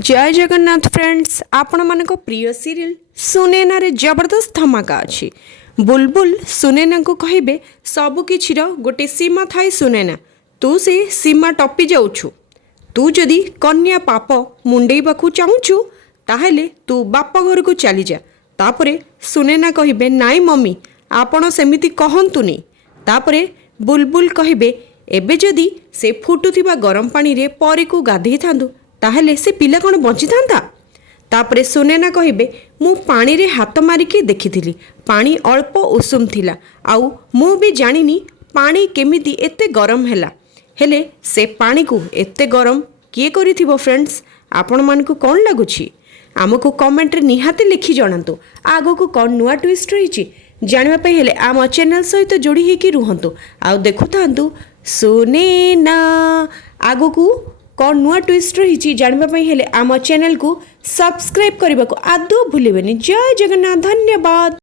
जय जगन्नाथ फ्रेंड्स, आपण मानक प्रिय सीरियल सुनैना रे जबरदस्त धमाका अच्छी। बुलबुल सुनैना को कहिबे सबु किछिर गोटे सीमा थाए सुनैना, तू से सीमा टपी जाउछु। तू जदि कन्या पाप मुंडेइबाकू चाहुछु ताहेले तू बाप घर को चली जा। तापरे सुनैना कहिबे नाई मम्मी आपण सेमिति कहंतुनी। तापरे बुलबुल कहिबे एबे जदि से फुटुथिबा गरम पानी रे परी को गाधेई थांदु ताहेले से पिला कौन बंची था। तापरे सुनैना कहिबे मु पानी रे हाथ मारिकी देखिथिली, पानी अल्प उषुम थिला, आउ मु भी जानिनी पानी केमिति एते गरम हैला। हेले से पानी को एते गरम किए करिथिबो फ्रेंड्स, आपण मानकु कोन लागुछि आमको कमेंट रे निहाती लिखि जणांतु। आगो को कोन नुआ ट्विस्ट रहिछि जानिबा पई हेले आम चैनल सहित जोड़ी हेकि रुहंतु आउ देखु थांतु सुनैना। आगो को कौन नुआ ट्विस्ट रही जानवाई हेले आम चैनल को सब्सक्राइब करने को आदौ भूलें। जय जगन्नाथ, धन्यवाद।